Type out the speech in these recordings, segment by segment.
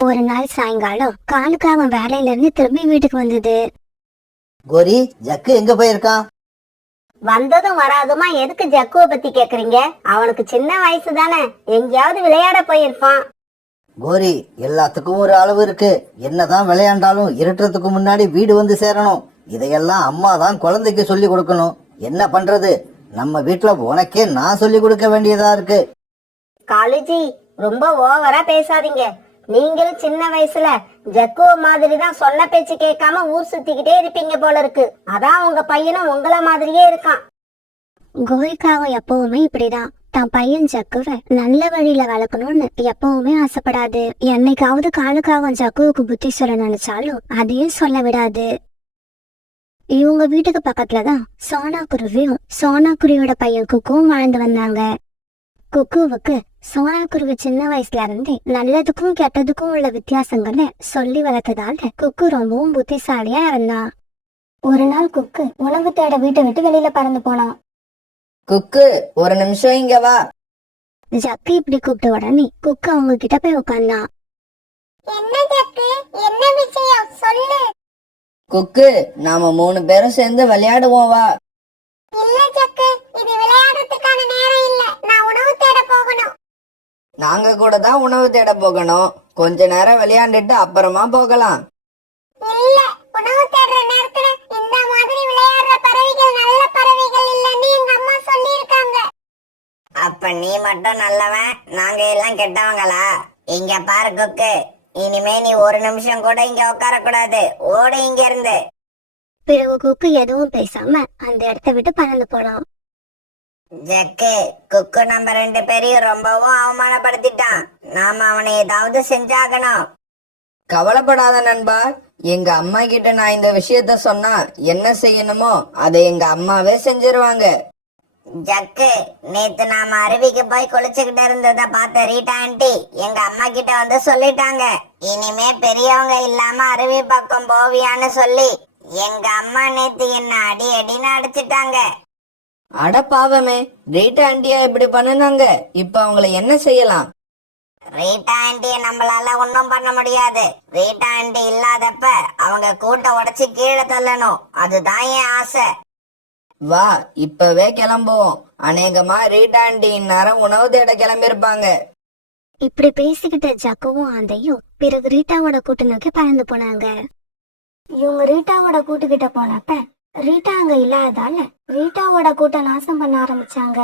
ஒரு நாள் சாயங்காலம் காலுக்கு அவன் வேலையில இருந்து திரும்பி வீட்டுக்கு வந்தது. கோரி, ஜக்கு எங்க போயிருக்கான்? வந்ததும் வராதுமா எதுக்கு ஜக்குவை பத்தி கேக்குறீங்க? அவனுக்கு சின்ன வயசு தானே, எங்கேயாவது விளையாட போயிருப்பான். கோரி, எல்லாத்துக்கும் ஒரு அளவு இருக்கு. என்னதான் விளையாண்டாலும் இருட்டுறதுக்கு முன்னாடி வீடு வந்து சேரணும். இதையெல்லாம் அம்மா தான் குழந்தைக்கு சொல்லி கொடுக்கணும். என்ன பண்றது? நம்ம வீட்டுல உனக்கே நான் சொல்லி கொடுக்க வேண்டியதா இருக்கு. காலேஜி, ரொம்ப ஓவரா பேசாதீங்க. நீங்களும் சின்ன வயசுல ஜக்குவ மாதிரி தான் சொன்ன பேச்சு கேட்காம ஊர் சுத்திக்கிட்டே இருப்பீங்க போல இருக்கு. அதான் உங்க பையனும் உங்கள மாதிரியே இருக்கான். கோரிக்காவும் எப்பவுமே இப்படிதான். தான் பையன் ஜக்குவை நல்ல வழியில வளர்க்கணும்னு எப்பவுமே ஆசைப்படாது. என்னைக்காவது காலுக்காவும் ஜக்குவுக்கு புத்தி சொல்ல நினைச்சாலும் அதையும் சொல்ல விடாது. இவங்க வீட்டுக்கு பக்கத்துலதான் சோனா குருவியும் சோனா குருவியோட பையன் குக்குவும் வாழ்ந்து வந்தாங்க. குக்குவுக்கு சோனா குருவி சின்ன வயசுல இருந்தே நல்லதுக்கும் கெட்டதுக்கும் உள்ள வித்தியாசங்களை சொல்லி வளர்த்ததால குக்கு ரொம்பவும் புத்திசாலியா இருந்தான். ஒரு நாள் குக்கு உணவு தேட வீட்டை விட்டு வெளியில பறந்து போனான். குக்கு, ஒரு நிமிஷம் இங்க வா. ஜக்கு இப்படி கூப்பிட்ட உடனே குக்கு அவங்க கிட்ட போய் உட்கார்ந்தான். என்ன ஜக்கு, என்ன விஷயம் சொல்லு. குக்கு, நாம 3 பேரும் சேர்ந்து விளையாடுவோம் வா. இல்ல ஜக்கு, இது விளையாடுறதுக்கான நேரம் இல்ல. நான் உணவு தேட போகணும். நாங்க கூட தான் உணவு தேட போகணும். கொஞ்ச நேரம் விளையாண்டுட்டு அப்புறமா போகலாம். இல்ல, உணவு தேடுற நேரத்துல இந்த மாதிரி விளையாடுற பறவைகள் நல்ல பறவைகள் இல்லன்னு எங்க அம்மா சொல்லிருக்காங்க. அப்ப நீ மட்டும் நல்லவன், நாங்க எல்லாம் கெட்டவங்களா? இங்க பாரு குக்கு, இனிமே நீ ஒரு நிமிஷம் கூட இங்க உட்கார கூடாது. ஓடு இங்க இருந்து. பிறகு குக்கு எதுவும் பேசாம அந்த இடத்த விட்டு பறந்து போனான். ஜக்கு, குக்கு நம்ம 2 பேரையும் ரொம்பவும் அவமானப்படுத்திட்டான். நாம அவனை ஏதாவது செஞ்சாகணும். கவலைப்படாத நண்பா, எங்க அம்மா கிட்ட நான் இந்த விஷயத்த சொன்னா என்ன செய்யணுமோ அதை எங்க அம்மாவே செஞ்சிருவாங்க. ஜக்கு, நேத்து நாம அருவிக்கு போய் குளிச்சுக்கிட்டு இருந்தத பார்த்த ரீட்டா ஆண்டி எங்க அம்மா கிட்ட வந்து சொல்லிட்டாங்க, இனிமே பெரியவங்க இல்லாம அருவி பக்கம் போவியான்னு சொல்லி. எங்க அம்மா நேத்து என்ன அடி அடின்னு அடிச்சிட்டாங்க. அட பாவமே, ரீட்டா ஆண்டியா இப்படி பண்ணுனாங்க. இப்ப அவங்கள என்ன செய்யலாம்? ரீட்டா ஆண்டிய நம்மளால ஒன்னும் பண்ண முடியாது. ரீட்டா ஆண்டி இல்லாதப்ப அவங்க கூட்ட உடைச்சு கீழே தள்ளணும். அதுதான் என் ஆசை. வா, இப்பவே கிளம்புவோம். அநேகமா ரீட்டா ஆண்டி இந்நேரம் உணவு தேட கிளம்பிருப்பாங்க. இப்படி பேசிக்கிட்ட ஜக்குவும் ஆந்தையும் பிறகு ரீட்டாவோட கூட்டு நோக்கி பறந்து போனாங்க. இவங்க ரீட்டாவோட கூட்டுக்கிட்ட போனப்ப ரீட்டா அங்க இல்லாததால ரீட்டாவோட கூட்ட நாசம் பண்ண ஆரம்பிச்சாங்க.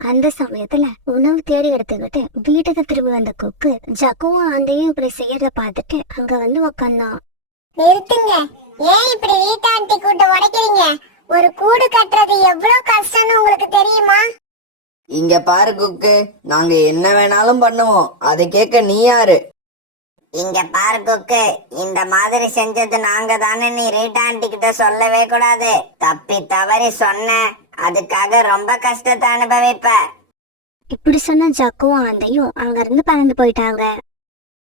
அந்த சமயத்துல உணவு தேடி எடுத்துக்கிட்டு வீட்டுக்கு திரும்பி வந்த குக்கு ஜக்குவும் ஆந்தையும் இப்படி செய்யறத பார்த்துட்டு அங்க வந்து உக்காந்தான். நிறுத்துங்க, ஏன் இப்படி ரீட்டா ஆண்டி கூட்ட உடைக்கிறீங்க? ஒரு கூடு கட்டுறது எவ்வளவு கஷ்டம்னு உங்களுக்கு தெரியுமா? இங்க பாரு குக்கு, நாங்க என்ன வேணாலும் பண்ணுவோம். அதை கேட்க நீ யாரு? இங்க பாரு குக்கு, இந்த மாதிரி செஞ்சது நாங்க தானே நீ ரீட்டா ஆண்டி கிட்ட சொல்லவே கூடாது. தப்பி தவறி சொன்ன, அதுக்காக ரொம்ப கஷ்டத்தை அனுபவிப்ப. இப்படி சொன்ன ஜக்குவும் ஆந்தையும் அங்க இருந்து பறந்து போயிட்டாங்க.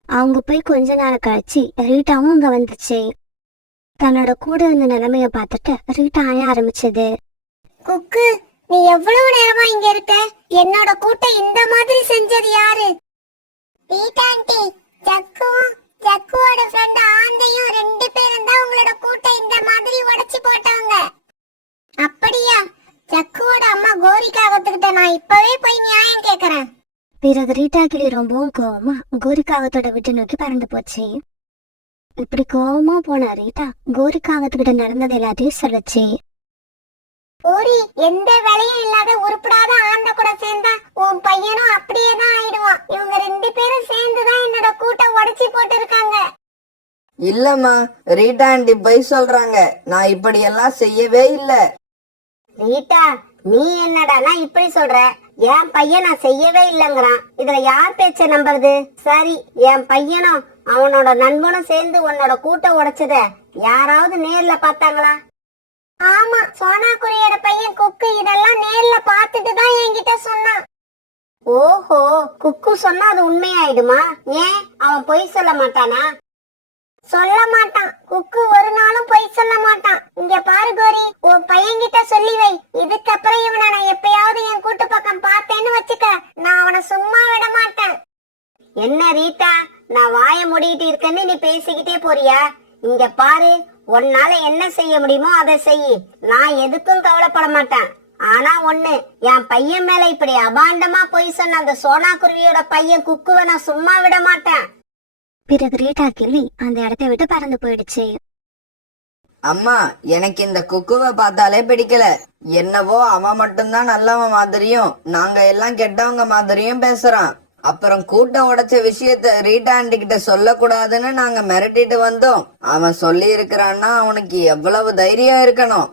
அவங்க போய் கொஞ்ச நேரம் கழிச்சு ரீட்டாவும் அங்க வந்துச்சு. தன்னோட கூட இருந்த நிலைமைய பார்த்துட்டு ரீட்டா அழ ஆரம்பிச்சது. குக்கு, நீ எவ்வளவு நேரமா இங்க இருக்க? என்னோட கூட்ட இந்த மாதிரி செஞ்சது யாரு? ரீட்டா ஆண்டி, ஜக்குவோட ஃப்ரெண்ட் ஆந்தையும் 2 பேரும் தான் உங்களோட கூட்ட இந்த மாதிரி உடைச்சு போட்டாங்க. அப்படியா? ஜக்குவோட அம்மா கோரிக்காகத்துக்கிட்ட நான் இப்பவே போய் நியாயம் கேக்குறேன். பிறகு ரீட்டா கிளி ரொம்பவும் கோவமா கோரிக்காகத்தோட வீட்டை நோக்கி பறந்து போச்சு. இப்படி கோவமா போன ரீட்டா கோரிக்காகத்துக்கிட்ட நடந்தது எல்லாத்தையும் சொல்லுச்சு. கோரி, எந்த வேலையும் இல்லாத உருப்படாத ஆந்த கூட சேர்ந்தா உன் பையனும் அப்படியே தான் ஆயிடுவான். இவங்க 2 பேரும் சேர்ந்துதான் என்னோட கூட்ட உடைச்சு போட்டு இருக்காங்க. இல்லம்மா, ரீட்டா ஆண்டி பொய் சொல்றாங்க. நான் இப்படி எல்லாம் செய்யவே இல்ல. ரீட்டா, நீ என்னடானா இப்படி சொல்ற? என் பையன் நான் செய்யவே இல்லங்கிறான். இதுல யார் பேச்ச நம்புறது? சரி, என் பையனும் அவனோட நண்பனும் சேர்ந்து உன்னோட கூட்ட உடைச்சத யாராவது நேர்ல பார்த்தாங்களா? ஆமா, சோனா குருவியோட பையன் குக்கு இதெல்லாம் நேர்ல பார்த்துட்டு தான் என்கிட்ட சொன்னான். ஓஹோ, குக்கு சொன்னா அது உண்மையாயிடுமா? ஏன், அவன் பொய் சொல்ல மாட்டானா? சொல்ல மாட்டான். குக்கு ஒரு நாளும் பொய் சொல்ல மாட்டான். இங்க பாரு கோரி, உன் பையன்கிட்ட சொல்லி வை. இதுக்கப்புறம் இவனை நான் எப்பயாவது என் கூட்டு பக்கம் பார்த்தேன்னு வச்சுக்க, நான் அவனை சும்மா விட மாட்டேன். என்ன ரீட்டா, நான் வாய மூடிட்டு இருக்கேன்னு நீ பேசிக்கிட்டே போறியா? இங்க பாரு, உன்னால என்ன செய்ய முடியுமோ அதை செய். நான் எதுக்கும் கவலைப்பட மாட்டேன். ஆனா ஒண்ணு, என் பையன் மேல இப்படி அபாண்டமா போய் சொன்ன அந்த சோனா குருவியோட பையன் குக்குவை நான் சும்மா விட மாட்டேன். பிறகு ரீட்டா கிளி அந்த இடத்தை விட்டு பறந்து போயிடுச்சு. அம்மா, எனக்கு இந்த குக்குவை பார்த்தாலே பிடிக்கல. என்னவோ அவன் மட்டும்தான் நல்லவன் மாதிரியும் நாங்க எல்லாம் கெட்டவங்க மாதிரியும் பேசுறான். அப்புறம் கூட்ட உடைச்ச விஷயத்த ரீட்டா ஆண்டி கிட்ட சொல்லக்கூடாதுன்னு நாங்க மிரட்டிட்டு வந்தோம். அவன் சொல்லி இருக்கிறான்னா அவனுக்கு எவ்வளவு தைரியம் இருக்கணும்.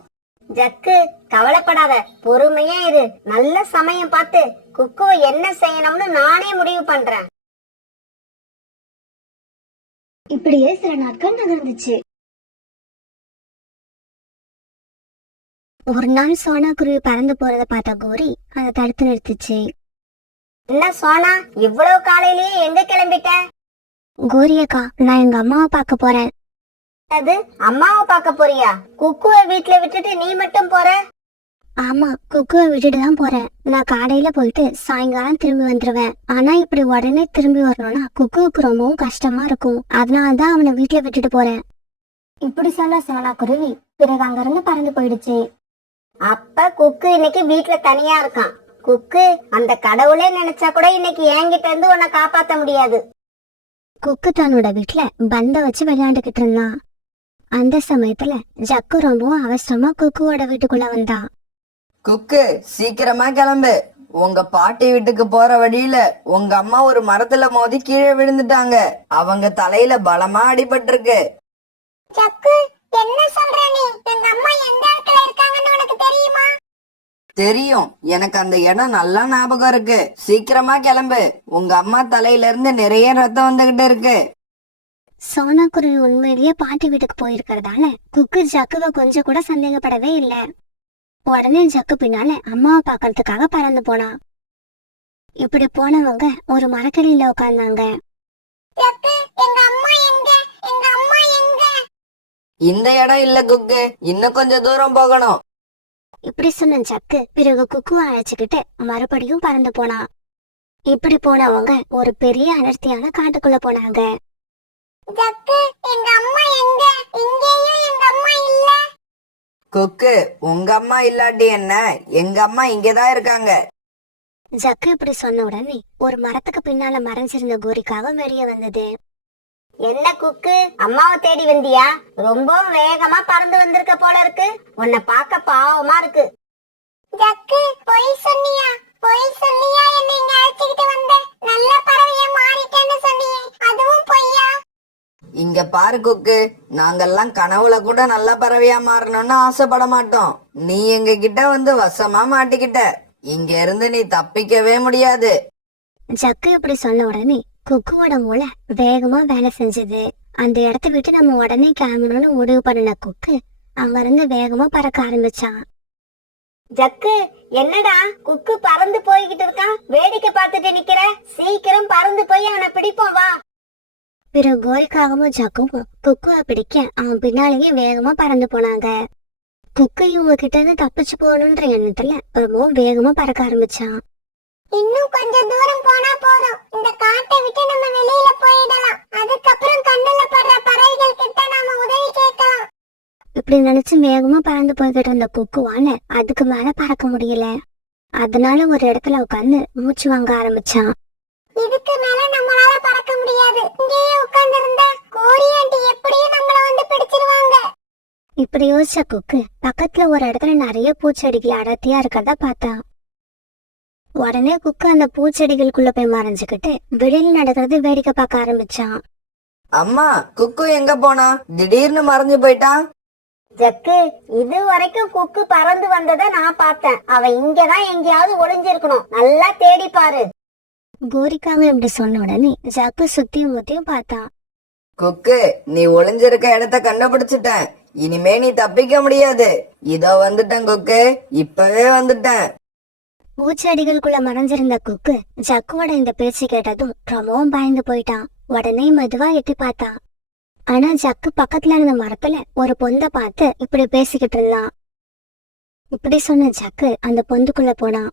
ஜக்கு, கவலைப்படாத, பொறுமையா இரு. நல்ல சமயம் பார்த்து குக்குவை என்ன செய்யணும்னு நானே முடிவு பண்றேன். இப்படியே சில நாட்கள் நகர்ந்துச்சு. ஒரு நாள் சோனா குருவி பறந்து போறத பார்த்த கோரி அதை தடுத்து நிறுத்துச்சு. என்ன சோனா, இவ்வளவு காலையிலேயே எங்க கிளம்பிட்ட? கோரி அக்கா, நான் எங்க அம்மாவை பார்க்க போறேன். அது அம்மாவை பார்க்க போறியா? குக்குவை வீட்டுல விட்டுட்டு நீ மட்டும் போற? ஆமா, குக்குவை விட்டுட்டு தான் போறேன். நான் காலையில போயிட்டு சாயங்காலம் திரும்பி வந்துருவேன். ஆனா இப்படி உடனே திரும்பி வரணும்னா குக்குவுக்கு ரொம்பவும் கஷ்டமா இருக்கும். அதனாலதான் அவனை வீட்டுல விட்டுட்டு போறேன். இப்படி சொல்ல சோனா குருவி பிறகு அங்கிருந்து பறந்து போயிடுச்சு. அப்ப குக்கு இன்னைக்கு வீட்டுல தனியா இருக்கான். குக்கு, அந்த கடவுளே நினைச்சா கூட இன்னைக்கு என்கிட்ட இருந்து உன்னை காப்பாத்த முடியாது. குக்கு தன்னோட வீட்டுல பந்த வச்சு விளையாண்டுகிட்டு இருந்தான். அந்த சமயத்துல ஜக்கு ரொம்பவும் அவசரமா குக்குவோட வீட்டுக்குள்ள வந்தான். குக்கு, சீக்கிரமா கிளம்பு. உங்க பாட்டி வீட்டுக்கு போற வழியில உங்க அம்மா ஒரு மரத்துல மோதி கீழே விழுந்துட்டாங்க. அவங்க தலையில பலமா அடிபட்டிருக்கு. ஜக்கு, என்ன சொல்ற நீ? எங்க அம்மா எந்த இடத்துல இருக்காங்கன்னு உனக்கு தெரியுமா? தெரியும், எனக்கு அந்த இடம் நல்லா ஞாபகம் இருக்கு. சீக்கிரமா கிளம்பு. உங்க அம்மா தலையில இருந்து நிறைய ரத்தம் வந்துகிட்டு இருக்கு. சோனா குருவி உண்மையிலேயே பாட்டி வீட்டுக்கு போயிருக்கிறதால குக்கு ஜக்குவை கொஞ்சம் கூட சந்தேகப்படவே இல்ல. உடனே ஜக்கு பின்னால அம்மாவை பாக்கிறதுக்காக பறந்து போனான். இப்படி போனவங்க ஒரு மரக்கடியில உட்கார்ந்தாங்க. இந்த இடம் இல்ல குக்கு, இன்னும் கொஞ்சம் தூரம் போகணும். இப்படி சொன்ன ஜக்கு பிறகு குக்குவை அழைச்சுக்கிட்டு மறுபடியும் பறந்து போனான். இப்படி போனவங்க ஒரு பெரிய அடர்த்தியான காட்டுக்குள்ள போனாங்க. குக்கு, உங்க அம்மா இல்லாட்டி என்ன, எங்க அம்மா இங்கதான் இருக்காங்க. ஜக்கு இப்படி சொன்ன உடனே ஒரு மரத்துக்கு பின்னால மறைஞ்சிருந்த கோரிக்காக வெளியே வந்தது. என்ன குக்கு, அம்மாவை தேடி வந்தியா? ரொம்ப வேகமா பறந்து வந்திருக்க போல இருக்கு. உன்னை பார்க்க பாவமா இருக்கு. ஜக்கு, பொய் சொன்னியா? பொய் சொன்னியா? என்ன இங்க அழைச்சிட்டு வந்த? நல்ல பறவையா மாறிட்டேன்னு சொன்னியே, அதுவும் பொய்யா? இங்க பாரு குக்கு, நாங்கெல்லாம் கனவுல கூட நல்ல பறவையா மாறணும்னு ஆசைப்பட மாட்டோம். நீ எங்க கிட்ட வந்து வசமா மாட்டிக்கிட்ட. இங்க இருந்து நீ தப்பிக்கவே முடியாது. ஜக்கு இப்படி சொன்ன உடனே குக்குவோட மூளை வேகமா வேலை செஞ்சது. அந்த இடத்த விட்டு நம்ம உடனே கிளம்பணும்னு முடிவு பண்ணின குக்கு அங்க இருந்து வேகமா பறக்க ஆரம்பிச்சான். ஜக்கு, என்னடா குக்கு பறந்து போய்கிட்டு இருக்கான், வேடிக்கை பார்த்துட்டு நிக்கிற? சீக்கிரம் பறந்து போய் அவனை பிடிப்போம், வா. பிறகு கோரிக்காகவும் ஜக்குவும் குக்குவை பிடிக்க அவன் பின்னாலேயே வேகமா பறந்து போனாங்க. குக்கு இவங்க கிட்ட இருந்து தப்பிச்சு போகணுன்ற எண்ணத்துல ரொம்பவும் வேகமா பறக்க ஆரம்பிச்சான். இன்னும் கொஞ்சம் தூரம் போனா போதும், இந்த காட்டை விட்டு நம்ம வெளியில போயிடலாம். அதுக்கப்புறம் கண்ணுல படுற பறவைகள் கிட்ட நாம உதவி கேட்கலாம். இப்படி நினைச்சு வேகமா பறந்து போய்கிட்டு இருந்த குக்குவால அதுக்கு மேல பறக்க முடியல. அதனால ஒரு இடத்துல உட்கார்ந்து மூச்சு வாங்க ஆரம்பிச்சான். இதுக்கு மேல நம்மளால பறக்க முடியாது. இங்கேயே உட்கார்ந்து இருந்தா கோரி ஆண்டி எப்படியும் நம்மள வந்து பிடிச்சிருவாங்க. இப்படி யோசிச்ச குக்கு பக்கத்துல ஒரு இடத்துல நிறைய பூச்செடிகள் அடர்த்தியா இருக்கிறத பார்த்தான். உடனே குக்கு அந்த பூச்செடிகளுக்குள்ள போய் மறைஞ்சுக்கிட்டு வெளியில நடக்கிறது வேடிக்கை பார்க்க ஆரம்பிச்சான். அம்மா, குக்கு எங்க போனா? திடீர்னு மறைஞ்சு போயிட்டான். ஜக்கு, இது வரைக்கும் குக்கு பறந்து வந்ததை நான் பார்த்தேன். அவன் இங்கதான் எங்கேயாவது ஒளிஞ்சிருக்கணும், நல்லா தேடி பாரு. கோரிக்காக இப்படி சொன்ன உடனே ஜக்கு சுத்தியும் முத்தியும் பார்த்தான். குக்கு, நீ ஒளிஞ்சிருக்க இடத்த கண்டுபிடிச்சிட்டேன். இனிமே நீ தப்பிக்க முடியாது. இதோ வந்துட்டேன் குக்கு, இப்பவே வந்துட்டேன். பூச்செடிகளுக்குள்ள மறைஞ்சிருந்த குக்கு ஜக்குவோட இந்த பேச்சு கேட்டதும் ரொம்பவும் பயந்து போயிட்டான். உடனே மெதுவா எட்டி பார்த்தான். ஆனா ஜக்கு பக்கத்துல இருந்த மரத்துல ஒரு பொந்த பார்த்து இப்படி பேசிக்கிட்டு இருந்தான். இப்படி சொன்ன ஜக்கு அந்த பொந்துக்குள்ள போனான்.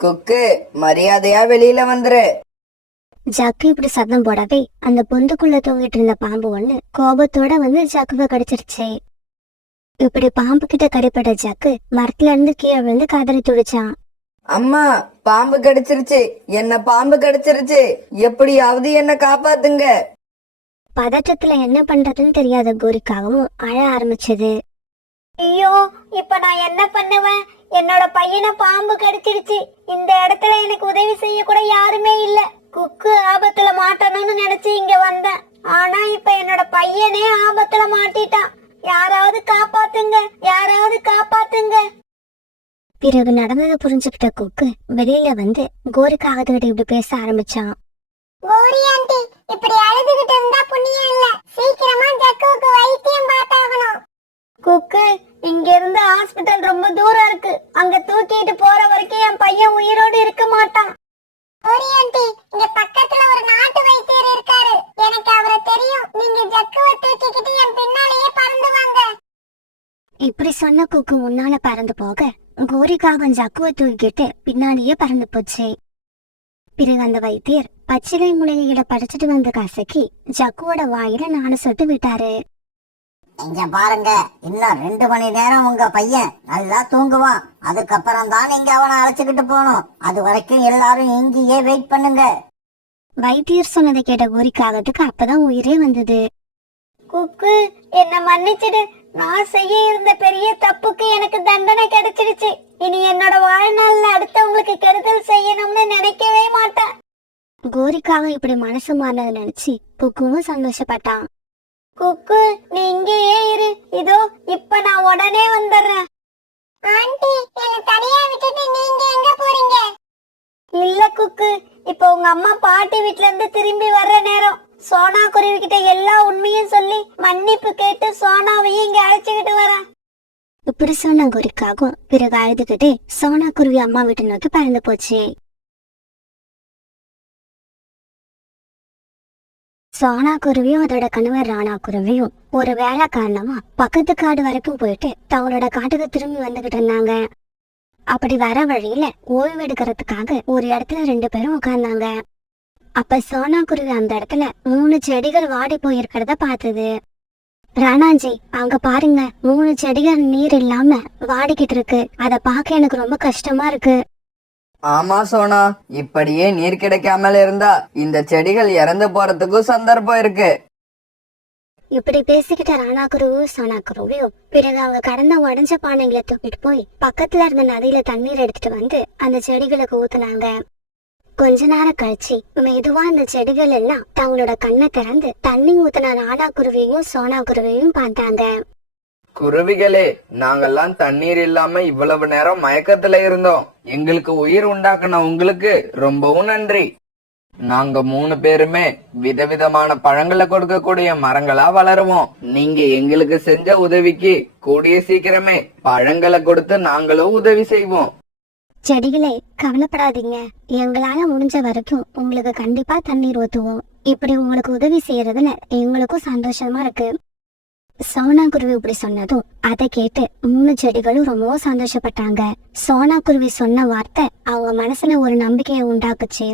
குக்கு, மரியாதையா வெளியில வந்துரு. ஜக்கு இப்படி சத்தம் போடவே அந்த பொந்துக்குள்ள தூங்கிட்டு இருந்த பாம்பு ஒண்ணு கோபத்தோட வந்து ஜக்குவை கடிச்சிருச்சு. இப்படி பாம்பு கிட்ட கடிப்பட்ட ஜக்கு மரத்துல இருந்து கீழே விழுந்து கதறி துடிச்சான். அம்மா, பாம்பு கடிச்சிருச்சு, என்ன பாம்பு கடிச்சிருச்சு, எப்படியாவது என்ன காப்பாத்துங்க. பதற்றத்துல என்ன பண்றதுன்னு தெரியாத கோரிக்காகவும் அழ ஆரம்பிச்சது. ஐயோ, இப்ப நான் என்ன பண்ணுவேன்? என்னோட பையனை பாம்பு கடிச்சிடுச்சு. இந்த இடத்துல எனக்கு உதவி செய்ய கூட யாருமே இல்ல. குக்கு ஆபத்துல மாட்டணும்னு நினைச்சு இங்க வந்தேன். ஆனா இப்ப என்னோட பையனே ஆபத்துல மாட்டிட்டான். யாராவது காப்பாத்துங்க, யாராவது காப்பாத்துங்க. பிறகு நடந்ததை புரிஞ்சுக்கிட்ட குக்கு வெளியில வந்து கோரிக்காகத்துக்கிட்ட இப்படி பேச ஆரம்பிச்சான். கோரி ஆண்டி, இப்படி அழுதுகிட்டு இருந்தா புண்ணியம் இல்ல. சீக்கிரமா ஜக்குவுக்கு வைத்தியம் பார்த்தாகணும். குக்கு, இங்க இருந்து ஹாஸ்பிடல் ரொம்ப தூரம் இருக்கு. அங்க தூக்கிட்டு போற வரைக்கும் என் பையன் உயிரோடு இருக்க மாட்டான். கோரி ஆண்டி, இங்க பக்கத்துல ஒரு நாட்டு வைத்தியர் இருக்காரு. எனக்கு அவரை தெரியும். நீங்க ஜக்குவை தூக்கிக்கிட்டு என் பின்னாலேயே பறந்து வாங்க. இப்படி சொன்ன குக்கு முன்னால பறந்து போக கோரிக்காகம் ஜக்குவை தூக்கிட்டு பின்னாடியே பறந்து போச்சு. பிறகு அந்த வைத்தியர் பச்சிலை மூலிகைகளை பறிச்சுட்டு வந்து கசக்கி ஜக்குவோட வாயில 4 சொட்டு விட்டாரு. இங்க பாருங்க, இன்னும் 2 மணி நேரம் உங்க பையன் நல்லா தூங்குவான். அதுக்கப்புறம் தான் நீங்க அவனை அழைச்சுக்கிட்டு போகணும். அது வரைக்கும் எல்லாரும் இங்கேயே வெயிட் பண்ணுங்க. வைத்தியர் சொன்னதை கேட்ட கோரிக்காகத்துக்கு அப்பதான் உயிரே வந்தது. குக்கு, என்ன மன்னிச்சிடு. நான் செய்ய இருந்த பெரிய தப்புக்கு எனக்கு தண்டனை கிடைச்சிடுச்சு. இனி என்னோட வாழ்நாள்ல அடுத்தவங்களுக்கு கெடுதல் செய்யணும்னு நினைக்கவே மாட்டேன். கோரிக்காக இப்படி மனசு மாறினதை நினைச்சு குக்குவும் சந்தோஷப்பட்டான். குக்கு, நீ இங்கேயே இரு. இதோ இப்ப நான் உடனே வந்துடுறேன். ஆண்டி, என்ன தனியா விட்டுட்டு நீங்க எங்க போறீங்க? இல்ல குக்கு, இப்ப உங்க அம்மா பாட்டி வீட்ல இருந்து திரும்பி வர்ற நேரம். சோனா குருவி கிட்ட எல்லா உண்மையும் சொல்லி மன்னிப்பு கேட்டு சோனாவையும் இங்க அழைச்சுக்கிட்டு வரேன். இப்படி சொன்ன கோரிக்காகும் பிறகு அழுதுகிட்டே சோனா குருவி அம்மா வீட்டு நோக்கி பறந்து போச்சு. சோனா குருவியும் அதோட கணவர் ராணா குருவியும் ஒரு வேலை காரணமா பக்கத்து காடு வரைக்கும் போயிட்டு தங்களோட காட்டுக்கு திரும்பி வந்துகிட்டு இருந்தாங்க. அப்படி வர வழியில ஓய்வு எடுக்கிறதுக்காக ஒரு இடத்துல 2 பேரும் உட்கார்ந்தாங்க. அப்ப சோனா குருவி அந்த இடத்துல 3 செடிகள் வாடி போயிருக்கிறத பார்த்தது. ராணாஜி, அங்க பாருங்க, 3 செடிகள் நீர் இல்லாம வாடிக்கிட்டு இருக்கு. அத பார்க்க எனக்கு ரொம்ப கஷ்டமா இருக்கு. ஆமா சோனா, இப்படியே நீர் கிடைக்காமல் இருந்தா இந்த செடிகள் இறந்து போறதுக்கும் சந்தர்ப்பம் இருக்கு. இப்படி பேசிக்கிட்ட ராணா குருவியும் சோனா குருவியும் பிறகு அவங்க கடந்த உடஞ்ச பானைகளை தூக்கிட்டு போய் பக்கத்துல இருந்த நதியில தண்ணீர் எடுத்துட்டு வந்து அந்த செடிகளுக்கு ஊத்துனாங்க. கொஞ்ச நேரம் கழிச்சு மெதுவா அந்த செடிகள் எல்லாம் தங்களோட கண்ணை திறந்து தண்ணி ஊத்துன ராணா குருவியும் சோனா குருவியும் பார்த்தாங்க. குருவிகளே, நாங்கெல்லாம் தண்ணீர் இல்லாம இவ்வளவு நேரம் மயக்கத்துல இருந்தோம். எங்களுக்கு உயிர் உண்டாக்குன உங்களுக்கு ரொம்பவும் நன்றி. நாங்க 3 பேருமே விதவிதமான பழங்களை கொடுக்கக்கூடிய மரங்களா வளருவோம். நீங்க எங்களுக்கு செஞ்ச உதவிக்கு கூடிய சீக்கிரமே பழங்களை கொடுத்து நாங்களும் உதவி செய்வோம். செடிகளே, கவலைப்படாதீங்க. எங்களால முடிஞ்ச வரைக்கும் உங்களுக்கு கண்டிப்பா தண்ணீர் ஊத்துவோம். இப்படி உங்களுக்கு உதவி செய்யறதுல எங்களுக்கும் சந்தோஷமா இருக்கு. சோனா குருவி இப்படி சொன்னதும் அதை கேட்டு 3 செடிகளும் ரொம்பவும் சந்தோஷப்பட்டாங்க. சோனா குருவி சொன்ன வார்த்தை அவங்க மனசுல ஒரு நம்பிக்கையை உண்டாக்குச்சு.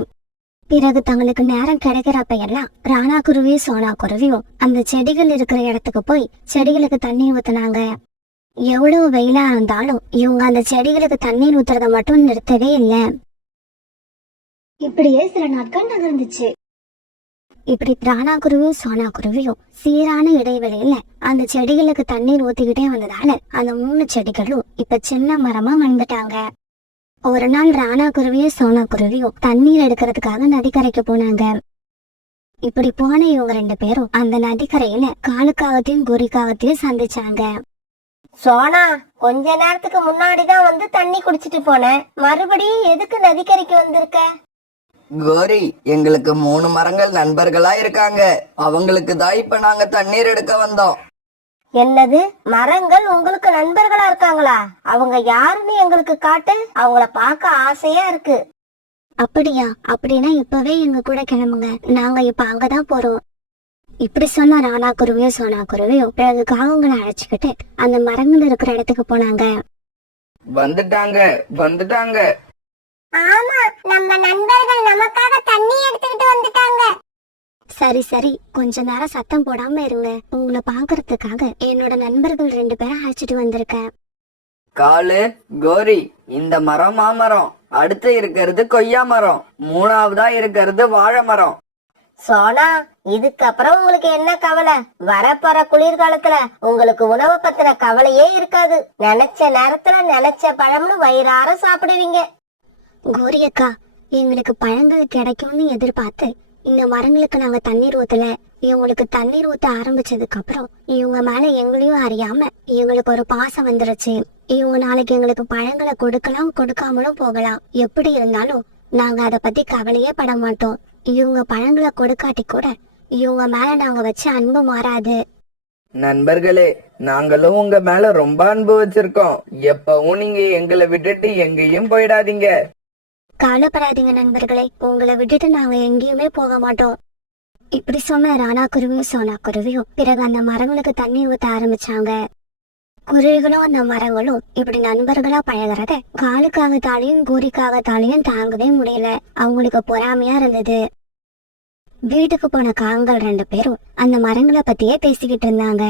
பிறகு தங்களுக்கு நேரம் கிடைக்கிறப்ப எல்லாம் ராணா குருவியும் சோனா குருவியும் அந்த செடிகள் இருக்கிற இடத்துக்கு போய் செடிகளுக்கு தண்ணி ஊத்துனாங்க. எவ்வளவு வெயிலா இருந்தாலும் இவங்க அந்த செடிகளுக்கு தண்ணீர் ஊத்துறத மட்டும் நிறுத்தவே இல்லை. இப்படியே சில நாட்கள் நகர்ந்துச்சு. இப்படி ராணா குருவியும் சோனா குருவியும் சீரான இடைவெளியில அந்த செடிகளுக்கு தண்ணீர் ஊத்திக்கிட்டே வந்ததால அந்த 3 செடிகளும் இப்ப சின்ன மரமா வளர்ந்துட்டாங்க. ஒரு நாள் ராணா குருவியும் சோனா குருவியும் தண்ணீர் எடுக்கிறதுக்காக நதிக்கரைக்கு போனாங்க. இப்படி போன இவங்க 2 பேரும் அந்த நதிக்கரையில காலுக்காகத்தையும் கோரிக்காகத்தையும் சந்திச்சாங்க. சோனா, கொஞ்ச நேரத்துக்கு முன்னாடிதான் வந்து தண்ணி குடிச்சிட்டு போனேன். மறுபடியும் எதுக்கு நதிக்கரைக்கு வந்திருக்க? கோரி, எங்களுக்கு 3 மரங்கள் நண்பர்களா இருக்காங்க. அவங்களுக்கு தான் இப்ப நாங்க தண்ணீர் எடுக்க வந்தோம். என்னது, மரங்கள் உங்களுக்கு நண்பர்களா இருக்காங்களா? அவங்க யாருன்னு எங்களுக்கு காட்டு. அவங்கள பார்க்க ஆசையா இருக்கு. அப்படியா? அப்படின்னா இப்பவே எங்க கூட கிளம்புங்க. நாங்க இப்ப அங்கதான் போறோம். இப்படி சொன்ன ராணா குருவியும் சோனா குருவியும் பிறகு காகங்களை அழைச்சுக்கிட்டு அந்த மரங்கள் இருக்கிற இடத்துக்கு போனாங்க. வந்துட்டாங்க வந்துட்டாங்க. ஆமா, நம்ம நண்பர்கள் நமக்காக தண்ணி எடுத்துக்கிட்டு வந்துட்டாங்க. சரி சரி, கொஞ்ச நேரம் சத்தம் போடாம இருங்க. உங்களை பாக்குறதுக்காக என்னோட நண்பர்கள் 2 பேரை அழைச்சிட்டு வந்திருக்கேன். காலு, கோரி, இந்த மரம் மாமரம், அடுத்து இருக்கிறது கொய்யா மரம், மூணாவதா இருக்கிறது வாழை மரம். சோனா, இதுக்கப்புறம் உங்களுக்கு என்ன கவலை? வரப்போற குளிர்காலத்துல உங்களுக்கு உணவு பத்தின கவலையே இருக்காது. நினைச்ச நேரத்துல நினைச்ச பழம்னு வயிறார சாப்பிடுவீங்க. கோரி அக்கா, எங்களுக்கு பழங்கள் கிடைக்கும்னு எதிர்பார்த்து இந்த மரங்களுக்கு நாங்க தண்ணீர் ஊத்தல. இவங்களுக்கு தண்ணீர் ஊத்த ஆரம்பிச்சதுக்கு அப்புறம் இவங்க மேல எங்களையும் அறியாம இவங்களுக்கு ஒரு பாசம் வந்துருச்சு. இவங்க நாளைக்கு எங்களுக்கு பழங்களை கொடுக்கலாம், கொடுக்காமலும் போகலாம். எப்படி இருந்தாலும் நாங்க அதை பத்தி கவலையே பட மாட்டோம். இவங்க பழங்களை கொடுக்காட்டி கூட இவங்க மேல நாங்க வச்ச அன்பு மாறாது. நண்பர்களே, நாங்களும் உங்க மேல ரொம்ப அன்பு வச்சிருக்கோம். எப்பவும் நீங்க எங்களை விட்டுட்டு எங்கேயும் போயிடாதீங்க. கவலைப்படாதீங்க நண்பர்களே, உங்களை விட்டுட்டு நாங்க எங்கேயுமே போக மாட்டோம். இப்படி சொன்ன ராணா குருவியும் சோனா குருவியும் பிறகு அந்த மரங்களுக்கு தண்ணி ஊத்த ஆரம்பிச்சாங்க. குருவிகளும் அந்த மரங்களும் இப்படி நண்பர்களா பழகிறத காலுக்காகத்தாலையும் கோரிக்காகத்தாலையும் தாங்கவே முடியல. அவங்களுக்கு பொறாமையா இருந்தது. வீட்டுக்கு போன காங்கள் 2 பேரும் அந்த மரங்களை பத்தியே பேசிக்கிட்டு இருந்தாங்க.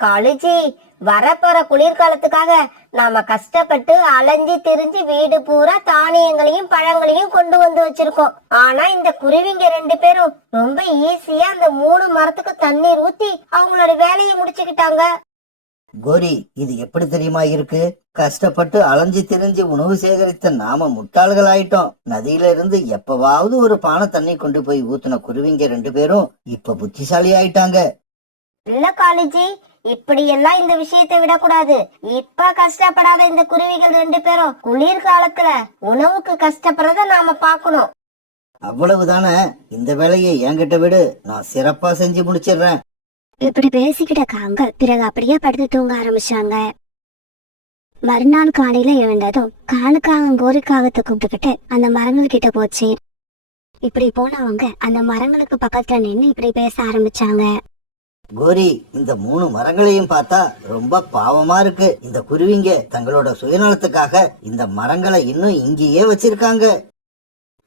காலேஜி, வரப்போற குளிர்காலத்துக்காக நாம கஷ்டப்பட்டு அலைஞ்சி திரிஞ்சு வீடு பூரா தானியங்களையும் பழங்களையும் கொண்டு வந்து வச்சிருக்கோம். ஆனா இந்த குருவிங்க 2 பேரும் ரொம்ப ஈஸியா அந்த 3 மரத்துக்கு தண்ணீர் ஊத்தி அவங்களோட வேலையை முடிச்சுக்கிட்டாங்க. கோரி, இது எப்படி தெரியுமா இருக்கு? கஷ்டப்பட்டு அலைஞ்சு திரிஞ்சு உணவு சேகரித்த நாம முட்டாள்கள் ஆயிட்டோம். நதியில இருந்து எப்பவாவது ஒரு பானை தண்ணி கொண்டு போய் ஊத்துன குருவிங்க 2 பேரும் இப்ப புத்திசாலி ஆயிட்டாங்க. இல்ல காலேஜி, இப்படி எல்லாம் இந்த விஷயத்தை விடக்கூடாது. இப்ப கஷ்டப்படாத இந்த குருவிகள் 2 பேரும் குளிர்காலத்துல உணவுக்கு கஷ்டப்படுறத நாம பாக்கணும். அவ்வளவுதானே, இந்த வேலையை என்கிட்ட விடு, நான் சிறப்பா செஞ்சு முடிச்சிடுறேன். இப்படி பேசிக்கிட்ட காங்கள் பிறகு அப்படியே படுத்து தூங்க ஆரம்பிச்சாங்க. மறுநாள் காலையில எழுந்ததும் காலுக்காக கோரிக்காகத்தை கூப்பிட்டுக்கிட்டு அந்த மரங்கள் கிட்ட போச்சு. இப்படி போனவங்க அந்த மரங்களுக்கு பக்கத்துல நின்று இப்படி பேச ஆரம்பிச்சாங்க. கோரி, இந்த 3 மரங்களையும் பார்த்தா ரொம்ப பாவமா இருக்கு. இந்த குருவிங்க தங்களோட சுயநலத்துக்காக இந்த மரங்களை இன்னும் இங்கேயே வச்சிருக்காங்க.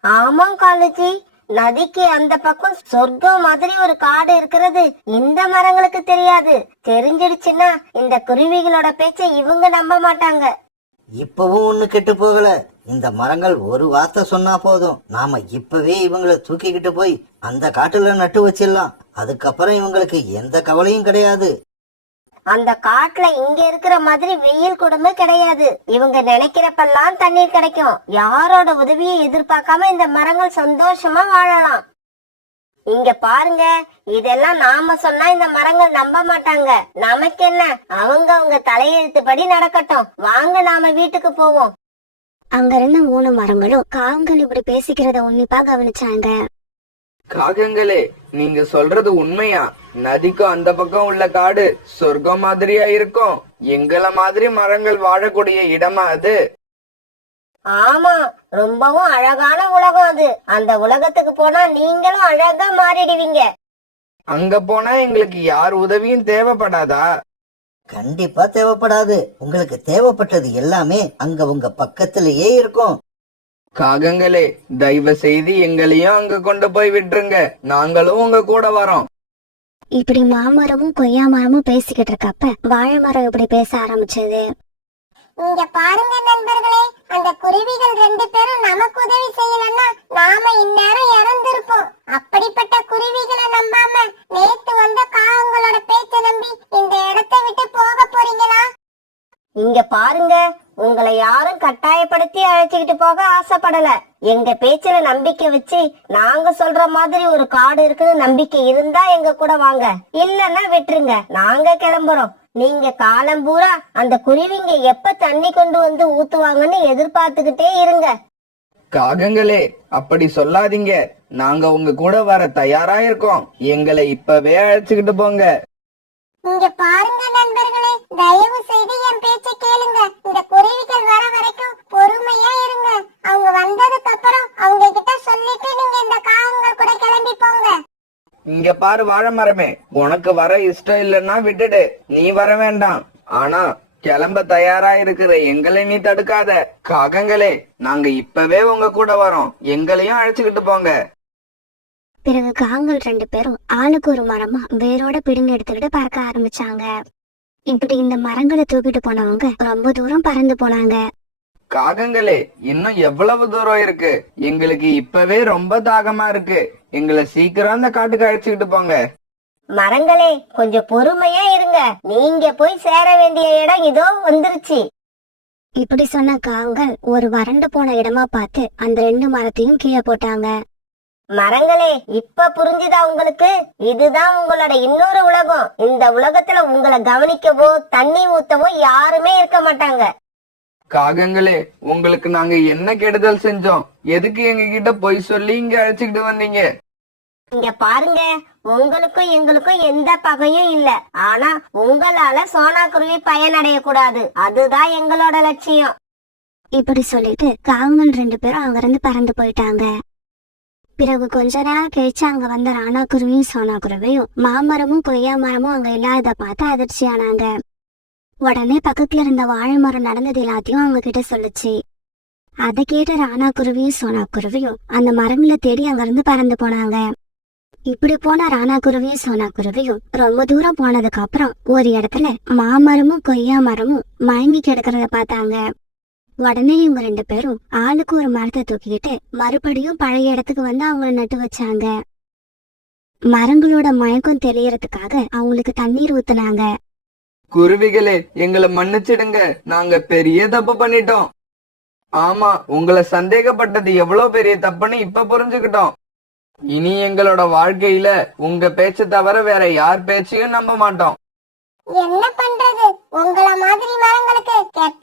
ஆமா காலேஜி, நதிக்கு அந்த பக்கம் சொர்க்கம் மாதிரி ஒரு காடு இருக்கிறது இந்த மரங்களுக்கு தெரியாது. தெரிஞ்சிடுச்சுன்னா இந்த குருவிகளோட பேச்சை இவங்க நம்ப மாட்டாங்க. இப்பவும் ஒண்ணு கெட்டு போகல. இந்த மரங்கள் ஒரு வார்த்தை சொன்னா போதும், நாம இப்பவே இவங்களை தூக்கிக்கிட்டு போய் அந்த காட்டுல நட்டு வச்சிடலாம். அதுக்கப்புறம் இவங்களுக்கு எந்த கவலையும் கிடையாது. அந்த காட்டுல இங்க இருக்கிற மாதிரி வெயில் கொடுமை கிடையாது. இவங்க நினைக்கிறப்பெல்லாம் தண்ணீர் கிடைக்கும். யாரோட உதவியை எதிர்பார்க்காம இந்த மரங்கள் சந்தோஷமா வாழலாம். இங்க பாருங்க, இதெல்லாம் நாம சொன்னா இந்த மரங்கள் நம்ப மாட்டாங்க. நமக்கு என்ன, அவங்க தலையெழுத்துப்படி நடக்கட்டும். வாங்க நாம வீட்டுக்கு போவோம். அங்க இருந்த 3 மரங்களும் காங்கள் இப்படி பேசிக்கிறத உன்னிப்பா கவனிச்சாங்க. காகங்களே, நீங்க சொல்றது உண்மையா? நதிக்கு அந்த பக்கம் உள்ள காடு சொர்க்கம் மாதிரியா இருக்கும்? எங்கள மாதிரி மரங்கள் வாழக்கூடிய இடமா அது? ஆமா, ரொம்பவும் அழகான உலகம் அது. அந்த உலகத்துக்கு போனா நீங்களும் அழகா மாறிடுவீங்க. அங்க போனா எங்களுக்கு யார் உதவியும் தேவைப்படாதா? கண்டிப்பா தேவைப்படாது. உங்களுக்கு தேவைப்பட்டது எல்லாமே அங்க உங்க பக்கத்திலேயே இருக்கும். காகங்களே, தயவு செய்து எங்களையும் அங்க கொண்டு போய் விட்டுருங்க. நாங்களும் உங்க கூட வரோம். இப்படி மாமரமும் கொய்யா மரமும் பேசிக்கிட்டு இருக்கப்ப வாழை மரம் இப்படி பேச ஆரம்பிச்சது. இங்க பாருங்க நண்பர்களே, அந்த குருவிகள் 2 பேரும் நமக்கு உதவி செய்யலன்னா நாம இந்நேரம் இறந்திருப்போம். அப்படிப்பட்ட குருவிகளை நம்பாம நேத்து வந்த காகங்களோட பேச்சை நம்பி இந்த இடத்தை விட்டு போக போறீங்களா? இங்க பாருங்க, உங்களை யாரும் கட்டாயப்படுத்தி அழைச்சுக்கிட்டு போக ஆசைப்படல. எங்க பேச்சுல நம்பிக்கை வச்சு நாங்க சொல்ற மாதிரி ஒரு காடு இருக்குன்னு நம்பிக்கை இருந்தா எங்க கூட வாங்க, இல்லன்னா விட்டுருங்க, நாங்க கிளம்புறோம். நீங்க காலம் பூரா அந்த குருவிங்க எப்ப தண்ணி கொண்டு வந்து ஊத்துவாங்கன்னு எதிர்பார்த்துக்கிட்டே இருங்க. காகங்களே, அப்படி சொல்லாதீங்க. நாங்க உங்க கூட வர தயாரா இருக்கோம். எங்களை இப்பவே அழைச்சுக்கிட்டு போங்க. இங்க பாருங்க நண்பர்களே, தயவு செய்து என் பேச்சை கேளுங்க. இந்த குருவிகள் வர வரைக்கும் பொறுமையா இருங்க. அவங்க வந்ததுக்கு அப்புறம் அவங்க கிட்ட சொல்லிட்டு நீங்க இந்த காகங்கள் கூட கிளம்பி போங்க. இங்க பாரு வாழை மரமே, உனக்கு வர இஷ்டம் இல்லைன்னா விட்டுடு, நீ வர வேண்டாம். ஆனா கிளம்ப தயாரா இருக்கிற எங்களை நீ தடுக்காத. காகங்களே, நாங்க இப்பவே உங்க கூட வரோம், எங்களையும் அழைச்சுக்கிட்டு போங்க. பிறகு காகங்கள் 2 பேரும் ஆளுக்கு ஒரு மரமா வேரோட பிடுங்கி எடுத்துக்கிட்டு பறக்க ஆரம்பிச்சாங்க. இப்படி இந்த மரங்களை தூக்கிட்டு போனவங்க ரொம்ப தூரம் பறந்து போனாங்க. காகங்களே, இன்னும் எவ்வளவு தூரம் இருக்கு? எங்களுக்கு இப்பவே ரொம்ப தாகமா இருக்கு. எங்களை சீக்கிரம் அந்த காட்டுக்கு அழைச்சுக்கிட்டு போங்க. மரங்களே, கொஞ்சம் பொறுமையா இருங்க. நீங்க போய் சேர வேண்டிய இடம் இதோ வந்துருச்சு. இப்படி சொன்ன காகங்கள் ஒரு வறண்டு போன இடமா பார்த்து அந்த 2 மரத்தையும் கீழே போட்டாங்க. மரங்களே, இப்ப புரிஞ்சுதா உங்களுக்கு? இதுதான் உங்களோட இன்னொரு உலகம். இந்த உலகத்துல உங்களை கவனிக்கவோ தண்ணி ஊத்தவோ யாருமே இருக்க மாட்டாங்க. காகங்களே, உங்களுக்கு நாங்க என்ன கெடுதல் செஞ்சோம்? எதுக்கு எங்க கிட்ட பொய் சொல்லி இங்க அழைச்சுக்கிட்டு வந்தீங்க? இங்க பாருங்க, உங்களுக்கும் எங்களுக்கும் எந்த பகையும் இல்ல. ஆனா உங்களால சோனாக்குருவி பயனடைய கூடாது, அதுதான் எங்களோட லட்சியம். இப்படி சொல்லிட்டு காகங்கள் 2 பேரும் அங்கிருந்து பறந்து போயிட்டாங்க. பிறகு கொஞ்ச நேரம் கழிச்சு அங்க வந்த ராணாக்குருவியும் சோனாக்குருவியும் மாமரமும் கொய்யா மரமும் அங்க இல்லாதத பார்த்து அதிர்ச்சியானாங்க. உடனே பக்கத்துல இருந்த வாழை மரம் நடந்தது எல்லாத்தையும் அவங்க கிட்ட சொல்லுச்சு. அதை கேட்ட ராணாக்குருவியும் சோனாக்குருவியும் அந்த மரங்களை தேடி அங்கிருந்து பறந்து போனாங்க. இப்படி போன ராணாக்குருவியும் சோனாக்குருவியும் ரொம்ப தூரம் போனதுக்கு அப்புறம் ஒரு இடத்துல மாமரமும் கொய்யா மரமும் மயங்கி கிடக்கிறத பார்த்தாங்க. உடனே இவங்க 2 பேரும் ஆளுக்கு ஒரு மரத்தை தூக்கிக்கிட்டு மறுபடியும் பழைய இடத்துக்கு வந்து அவங்கள நட்டு வச்சாங்க. மரங்களோட மயக்கம் தெளியறதுக்காக அவங்களுக்கு தண்ணீர் ஊத்துனாங்க. குருவிகளே, எங்களை மன்னிச்சிடுங்க, நாங்க பெரிய தப்பு பண்ணிட்டோம். ஆமா, உங்களை சந்தேகப்பட்டது எவ்வளவு பெரிய தப்புன்னு இப்ப புரிஞ்சுக்கிட்டோம். இனி எங்களோட வாழ்க்கையில உங்க பேச்ச தவிர வேற யார் பேச்சையும் நம்ப மாட்டோம். என்ன பண்றது? உங்கள மாதிரி மரங்களுக்கு கெட்ட